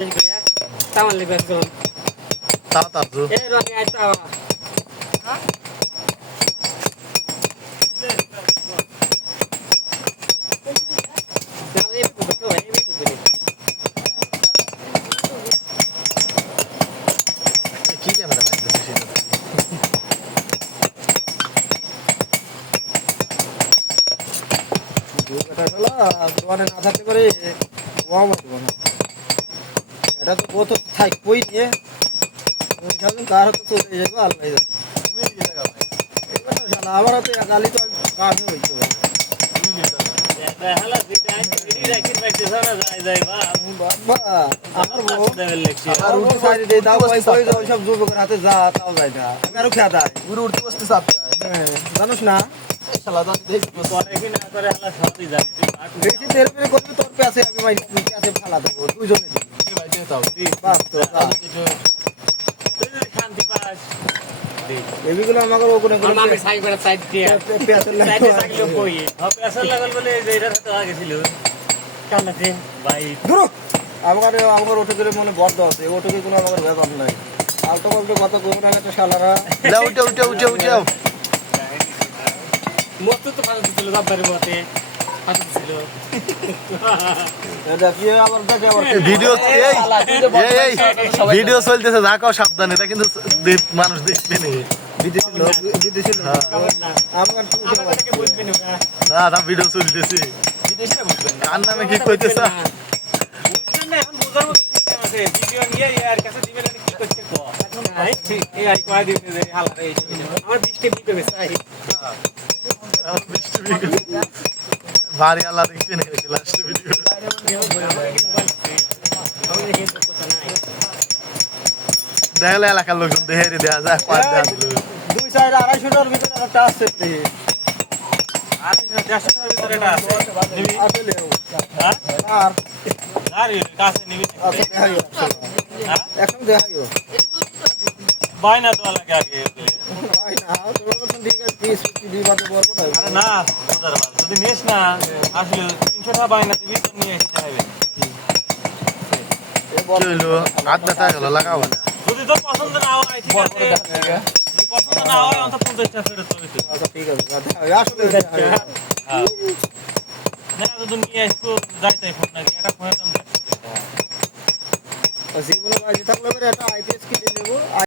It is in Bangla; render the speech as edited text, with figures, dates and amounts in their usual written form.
Taman lebih belum. Tahu tahu. Ruang air tawa. কি ক্যামেরা ভাই বেশি না দুর্গাটা হলো দোকানে না থাকতে করে ওয়াও মারবো না এটা তো কত থাক কই নিয়ে সামনে কার তো চলে যাবে আল্লাহ জানে তুই কি জায়গা ভাই এবার তো শালা আমার তো গালি তো কাছে হইতো তুই কি জায়গা Hala kita ini rakin baik sana যায় বা বাবা আমার বউ দেবেল লেখছি আর উঠে সাইডে দিয়ে দাও কই কই যাও সব যুবকের হাতে যা তাও যায় না আরো খেয়া দেয় পুরো উঠতে বসতে চাপটা হ্যাঁ জানোস না শালা দান দেখ পরে কি না করে হালা সবই যাচ্ছে বেশি দেরি করে করবি তোর পেছে আমি মাই পেছে ফালা দেবো দুইজনে দিবি কি ভাই দে তাও বাস তো তুই যদি শান্তি পাস এবিগুলো আমাকে ওখানে করে আমি সাই করে সাইড দিয়ে পেছে সাইডে থাকলে কই হবে আসল লাগল বলে যে এটা তো আগে ছিল কান্নাতে ভাই দূর আমার ওটা করে মনে বদ্ধ আছে ওটাকে কোনো আমার ব্যাপার নাই আলতো পাল্টো কত গোবর একটা শালারা যাও উঠে মস্ত তো ফাঁস দিছিল জব্বারের মতে ফাঁস দিছিল এটা কি আবার দেখে আবার ভিডিও এই ভিডিও চলতেছে যা কাও সাবধানে এটা কিন্তু মানুষ দেখবে না বিদেশি লোক বিদেশি লোক আমার আমাকে বলবেন না না ভিডিও চলতেছে বিদেশে বলবেন কার নামে কি কইতেছ বুঝলেন না এখন বুঝার মতো সিস্টেম আছে ভিডিও নিয়ে এর কাছে দিবেন কি করতে কো এখন ভাই এই আই কয় দিতে যে হালা রে আমার 20 টি বিকে বেশি ভারী আল্লাহ দেখবে না লাস্ট ভিডিও দেখলে এলাকার লোকজন দেখে দেওয়া যায় কয়েক দেওয়া দিল দুই সাইড 250 টাকার ভিতরে একটা আছে আর 150 টাকার ভিতরে এটা আছে আসলে হ্যাঁ আর আর কাছে নিবি আচ্ছা দেখাইও এখন দেখাইও বাইনা তো লাগে আগে ভাই না তোর কথা ঠিক আছে 30 দুই বাতে বলবো না আরে না ওদার মাল যদি নিস না আসলে 300 টাকা বাইনা দিবি তো নিয়ে আসতে হবে এ বল কি হইলো হাত ব্যথা গেল লাগাবো না যদি তোর পছন্দ না হয় ঠিক আছে যদি পছন্দ না হয় অন্তত 50 টাকা ফেরত হবে আচ্ছা ঠিক আছে আসলে হ্যাঁ না যদি নিয়ে আসতো যাইতাই ফোন নাকি এটা ফোনে তো জীবনে বাজি থাক